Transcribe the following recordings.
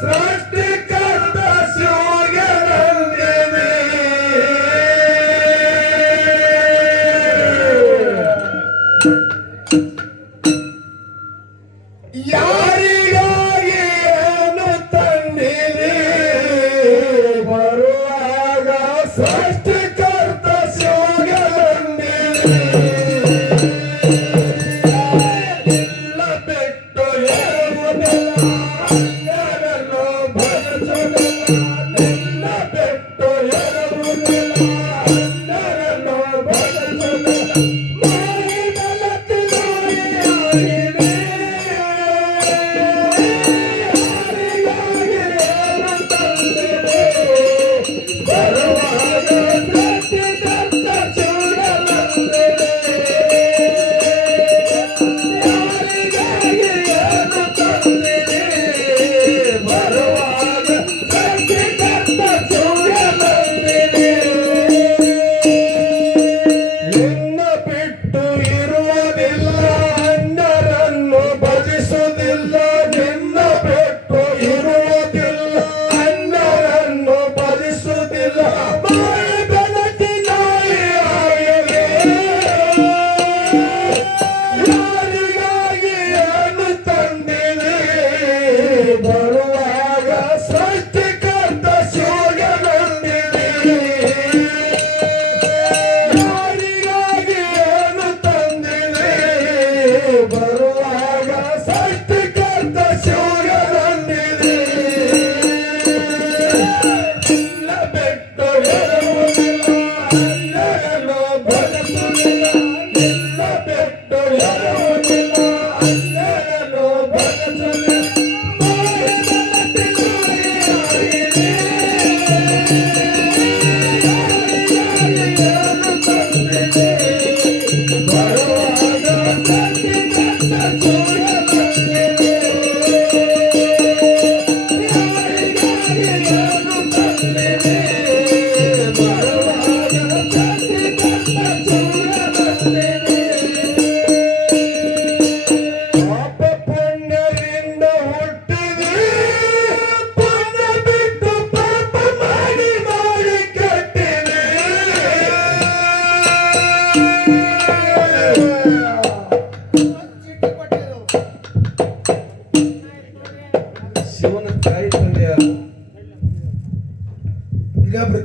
ಸೃಷ್ಟಿಕರ್ತ ಶಿವಗೆ ನಂದಿನಿ ಯಾರಿಗಾಗಿ ಏನು ತಂದಿರಿ ಬರುವಾಗ ಸೃಷ್ಟಿಕರ್ತ ಶಿವಗೆ ನಂದಿನಿ ಎಲ್ಲ ಬಿಟ್ಟು ಯಾರನ್ನು ಭಜಿಸುವುದಿಲ್ಲ ಎಲ್ಲ ಬಿಟ್ಟು ಯಾರನ್ನು ಭಜಿಸುವುದಿಲ್ಲ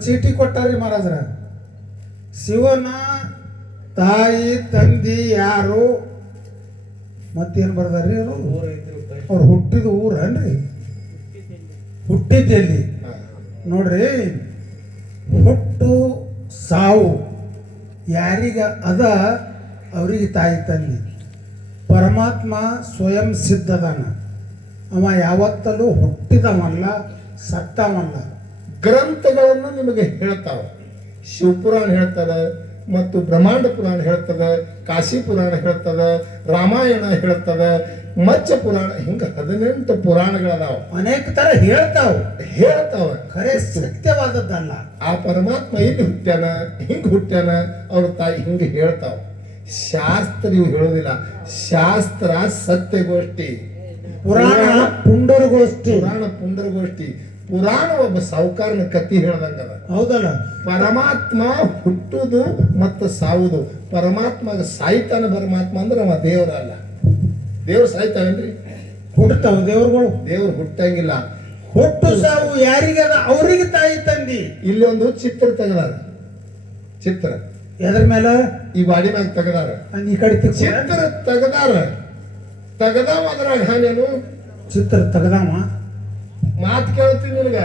ಚೀಟಿ ಕೊಟ್ಟಾರಿ ಮಹಾರಾಜರ. ಶಿವನ ತಾಯಿ ತಂದಿ ಯಾರು ಮತ್ತೇನು ಬರ್ದಾರಿ ಅವರು? ಅವ್ರು ಹುಟ್ಟಿದ ಊರನ್ರಿ, ಹುಟ್ಟಿದ್ದೆಲ್ಲಿ ನೋಡ್ರಿ. ಹುಟ್ಟು ಸಾವು ಯಾರಿಗ ಅದ ಅವರಿಗೆ ತಾಯಿ ತಂದಿ. ಪರಮಾತ್ಮ ಸ್ವಯಂ ಸಿದ್ಧದಾನ. ಅವ ಯಾವತ್ತಲೂ ಹುಟ್ಟಿದವಲ್ಲ, ಸತ್ತವಲ್ಲ. ಗ್ರಂಥಗಳನ್ನು ನಿಮಗೆ ಹೇಳ್ತಾವ. ಶಿವಪುರಾಣ ಹೇಳ್ತದ, ಮತ್ತು ಬ್ರಹ್ಮಾಂಡ ಪುರಾಣ ಹೇಳ್ತದ, ಕಾಶಿ ಪುರಾಣ ಹೇಳ್ತದ, ರಾಮಾಯಣ ಹೇಳ್ತದ, ಮತ್ಸ್ಯ ಪುರಾಣ, ಹಿಂಗ 18 ಪುರಾಣಗಳದಾವ. ಅನೇಕ ತರ ಹೇಳ್ತಾವ ಖರೆ ಸತ್ಯವಾದದ್ದಲ್ಲ. ಆ ಪರಮಾತ್ಮ ಇಲ್ಲಿ ಹುಟ್ಟ್ಯಾನ, ಹಿಂಗ ಹುಟ್ಟ್ಯಾನ, ಅವ್ರ ತಾಯಿ ಹಿಂಗ ಹೇಳ್ತಾವ. ಶಾಸ್ತ್ರ ಇವು ಹೇಳೋದಿಲ್ಲ. ಶಾಸ್ತ್ರ ಸತ್ಯಗೋಷ್ಠಿ, ಪುರಾಣ ಪುಂಡರಗೋಷ್ಠಿ. ಪುರಾಣ ಒಬ್ಬ ಸಾಹುಕಾರನ ಕತ್ತಿ ಹೇಳ್ದಂಗದ. ಹೌದಲ್ಲ? ಪರಮಾತ್ಮ ಹುಟ್ಟುದು ಮತ್ತು ಸಾವುದು. ಪರಮಾತ್ಮ ಸಾಯ್ತಾನ. ಪರಮಾತ್ಮ ಅಂದ್ರೆ ಅವ ದೇವರಲ್ಲ. ದೇವ್ರು ಸಾಯ್ತಾವೇನ್ರಿ? ಹುಟ್ಟತಾವ ದೇವ್ರುಗಳು. ದೇವ್ರು ಹುಟ್ಟಂಗಿಲ್ಲ. ಹುಟ್ಟು ಸಾವು ಯಾರಿಗದ ಅವ್ರಿಗೆ ತಾಯಿ ತಂದಿ. ಇಲ್ಲಿ ಒಂದು ಚಿತ್ರ ತೆಗದಾರ. ಚಿತ್ರ ಎದ್ರ ಮೇಲೆ? ಈ ಬಾಡಿ ಮ್ಯಾಗ ತೆಗದಾರ. ಈ ಕಡೆ ಚಿತ್ರ ತೆಗದಾವ. ಅದ್ರಾಗ ಹಾನೇನು? ಚಿತ್ರ ತೆಗದಾವ. ಮಾತು ಕೇಳ್ತೀನಿ ನಿನಗ.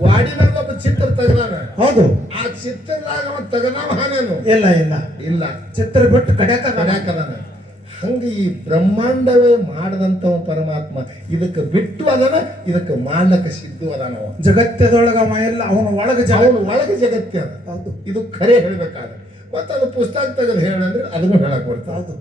ಗಾಡಿ ಮ್ಯಾಗ ಒಬ್ಬ ಚಿತ್ರ ತೆಗದಾನ. ಹೌದು. ಆ ಚಿತ್ರದಾಗ ತೆಗದಾವ ಹಾನೇನು? ಇಲ್ಲ. ಚಿತ್ರ ಬಿಟ್ಟು ಕಡ್ಯಾಕದಾನ. ಹಂಗ ಈ ಬ್ರಹ್ಮಾಂಡವೇ ಮಾಡದಂತವ ಪರಮಾತ್ಮ ಇದಕ್ಕೆ ಬಿಟ್ಟು ಅದನ, ಇದಕ್ಕೆ ಮಾಡ್ಲಕ್ಕ ಸಿದ್ದು ಅದಾನವ. ಜಗತ್ತದೊಳಗ ಎಲ್ಲ ಅವನ ಒಳಗೆ ಜಗತ್ತೇ ಅದ. ಹೌದು. ಇದು ಖರೆ ಹೇಳ್ಬೇಕಾದ. ಮತ್ತ ಅದು ಪುಸ್ತಕ ತೆಗೆದು ಹೇಳಂದ್ರೆ ಅದನ್ನು ಹೇಳಕ್ ಬರ್ತದೆ. ಹೌದು.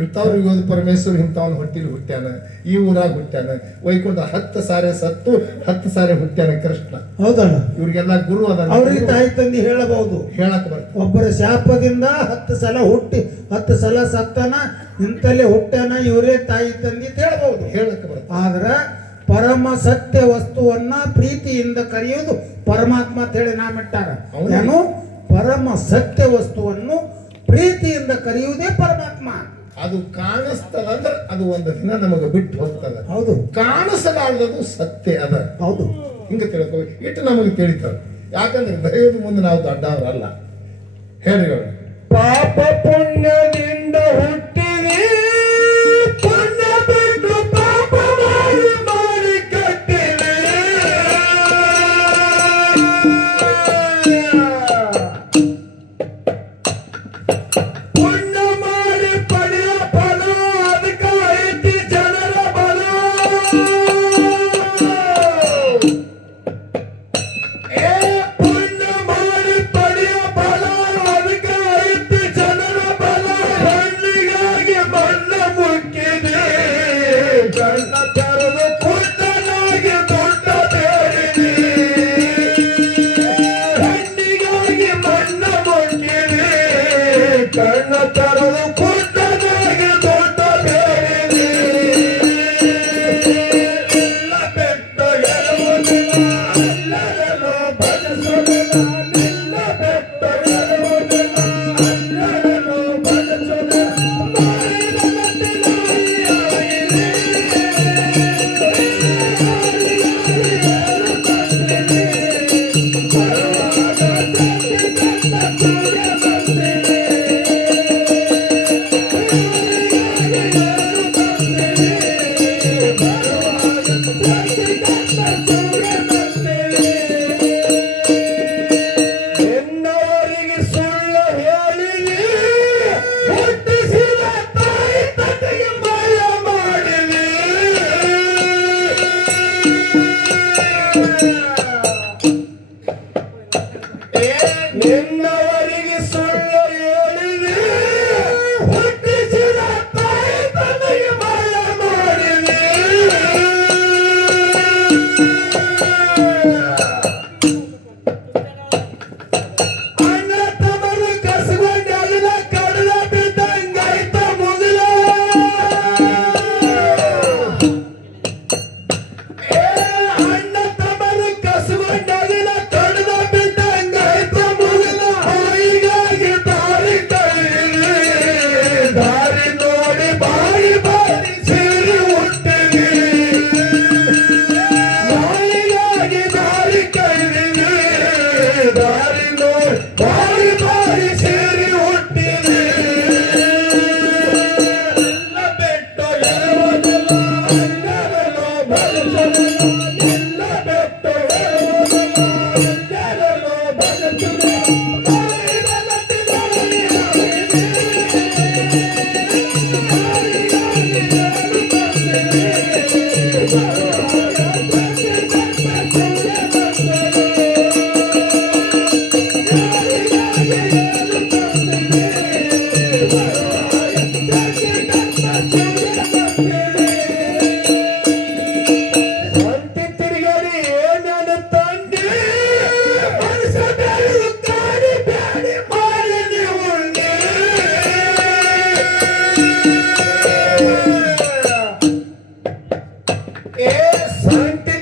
ಇಂಥವ್ರಿಗೆ ಹೋದ ಪರಮೇಶ್ವರ್ ಇಂಥವನ್ ಹೊಟ್ಟಿಲಿ ಹುಟ್ಟ್ಯಾನ, ಈ ಊರಾಗ ಹುಟ್ಟ್ಯಾನ. ವೈಕುಂಠ 10 ಸಾರಿ ಸತ್ತು 10 ಸಾರಿ ಹುಟ್ಟ್ಯಾನ ಕೃಷ್ಣ. ಹೌದಲ್ಲ? ಇವ್ರಿಗೆಲ್ಲ ಗುರು ಅದ. ಅವ್ರಿಗೆ ತಾಯಿ ತಂದಿ ಹೇಳಬಹುದು, ಹೇಳಕ್ ಬರ್ತದೆ. ಒಬ್ಬರ ಶಾಪದಿಂದ 10 ಸಲ ಹುಟ್ಟಿ 10 ಸಲ ಸತ್ತನ, ಇಂತಲ್ಲೇ ಹುಟ್ಟ್ಯಾನ, ಇವರೇ ತಾಯಿ ತಂದಿ ಅಂತ ಹೇಳ್ಬಹುದು, ಹೇಳಕ್ ಬರ್ತದೆ. ಆದ್ರ ಪರಮ ಸತ್ಯ ವಸ್ತುವನ್ನ ಪ್ರೀತಿಯಿಂದ ಕರೆಯುವುದು ಪರಮಾತ್ಮ ಅಂತ ಹೇಳಿ ನಾಮಿಟ್ಟಾರ. ಹೌದು. ಏನು ಪರಮ ಸತ್ಯ ವಸ್ತುವನ್ನು ಪ್ರೀತಿಯಿಂದ ಕರೆಯುವುದೇ ಪರಮಾತ್ಮ. ಅದು ಕಾಣಿಸ್ತದಂದ್ರೆ ಅದು ಒಂದು ದಿನ ನಮಗೆ ಬಿಟ್ಟು ಹೋಗ್ತದ. ಹೌದು ಕಾಣಿಸಲಾರ್ದದು ಸತ್ಯ ಅದ. ಹೌದು ಹಿಂಗೆ ತಿಳ್ಕೊ ಇಟ್ಟು ನಮಗೆ ತಿಳಿತಾವ. ಯಾಕಂದ್ರೆ ದೈವದ ಮುಂದೆ ನಾವು ದೊಡ್ಡವರಲ್ಲ. ಹೇಳ್ರಿ ಅವ್ರು. ಪಾಪ ಪುಣ್ಯದಿಂದ ಹುಟ್ಟಿದೆ, ಪುಣ್ಯ ಬಿಟ್ಟು ಪಾಪ ಮಾಡಿ ಮಾಡಿ ಕಟ್ಟಿದೆ. ಪುಣ್ಯ ಮಾಡಿ ಪಡೆಯ ಫಲ ಅದಕ್ಕೆ ಐತಿ ಜನರ ಬಲ. ಏ ಪುಣ್ಯ ಮಾಡಿ ಪಡೆಯ ಫಲ ಅದಕ್ಕೆ ಐತಿ ಜನರ ಬಲ. ಹಣ್ಣಿಗಾಗಿ ಮಣ್ಣ ಮುಕ್ಕಿದೆ, ಕಣ್ಣ ತೆರೆದು ಪುಟ್ಟನಾಗಿ ದೊಡ್ಡ ಬೇಡಿದೆ. ಹಣ್ಣಿಗಾಗಿ ಮಣ್ಣ ಮುಕ್ಕಿದೆ, ಕಣ್ಣ ತೆರೆದು ಪುಟ್ಟನಾಗಿ ದೊಡ್ಡ ಬೇಡಿದೆ. ಎಲ್ಲ ಬೆಟ್ಟ ಎರುವುದಿಲ್ಲ, ಎಲ್ಲರನ್ನೂ ಭಜಿಸುವುದಿಲ್ಲ. ಎಲ್ಲ ಬೆಟ್ಟ ಎರುವುದಿಲ್ಲ, ಎಲ್ಲರನ್ನೂ ಭಜಿಸುವುದಿಲ್ಲ. ಮಾಡಿದ ಎನ್ನವರಿಗೆ ಸುಳ್ಳು ಹೇಳಿದೆ, ಹುಟ್ಟಿಸಿದ ತಾಯಿ ತಂದೆಗೆ ಮಾಯ ಮಾಡಿದೆ. ನಿನ್ನವರಿಗೆ ಸುಳ್ಳು ಹೇಳಿದೆ, ಹುಟ್ಟಿಸಿದ ತಾಯಿ ತಂದೆಗೆ ಮಾಯ ಮಾಡಿದೆ. ಅಣ್ಣ ತಮ್ಮರು ಕಸಗೊಂಡು ಅಲ್ಲಿನ ಕಡಲ ಬಿದ್ದಂಗಾಯ್ತ ಮುಗಿಲ. ಅಣ್ಣ ತಮ್ಮರು ಕಸಗೊಂಡು ಅಲ್ಲಿನ ಕಡಲ ಬಿದ್ದಂಗಾಯ್ತ ಮುಗಿಲ. ತಾಯಿಗಾಗಿ ದಾರಿ ಕೈಲಿ, ದಾರಿ ನೋಡಿ ಬಾರಿ ಬಾರಿ ಸೇರಿ ಹುಟ್ಟಿದೆ. ತಾಯಿಗಾಗಿ ದಾರಿ ಕೈಲಿದೆ, ದಾರಿ ನೋಡಿ ಬಾರಿ ಬಾರಿ ಸೇರಿ ಹುಟ್ಟಿದೆ. ಎಲ್ಲ ಬೆಟ್ಟ ಎರುವುದಿಲ್ಲ, ಎಲ್ಲರನ್ನೂ ಭಜಿಸುವುದಿಲ್ಲ. ಎಲ್ಲ ಬೆಟ್ಟ ಎರುವುದಿಲ್ಲ, ಎಲ್ಲರನ್ನೂ ಭಜಿಸುವುದಿಲ್ಲ. ಮಾಡಿದ ಗತಿಗಾಗಿ ಆಗಿದೆ, ತಾಯಿಗಾಗಿ ಒಂಟಿ ತಿರುಗಡಿ ಏನನ್ನು ತಂದೆ, ಮನುಷ್ಯ ಬೆಳೆದು ಕಾಡಿ ಬ್ಯಾಡಿ ಮಾಡಿದೆ ಉಂಡೆ. ಏ ಸಂಟಿ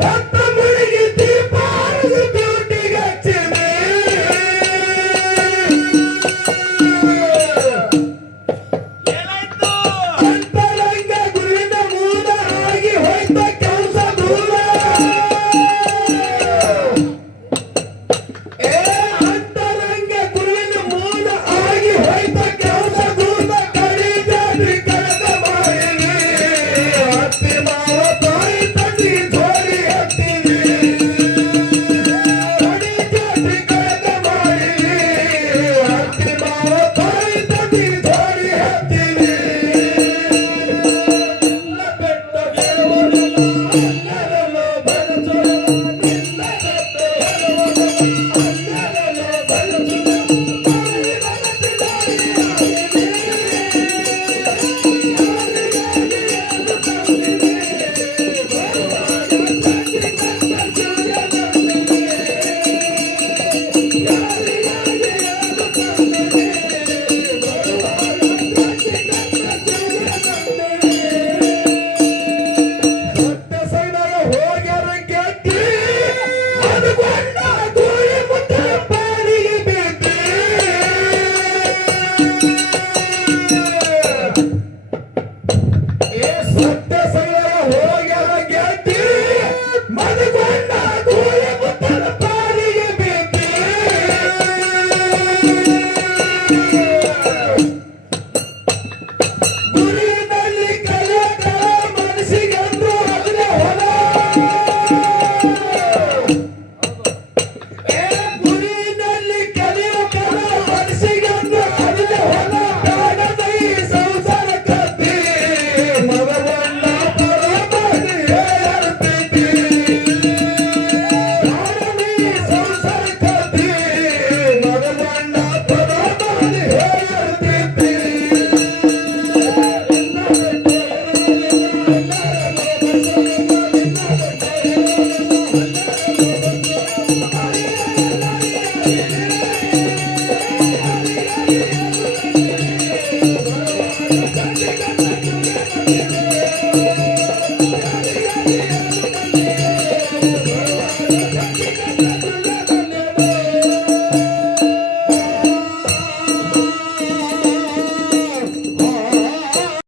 ಭಕ್ತ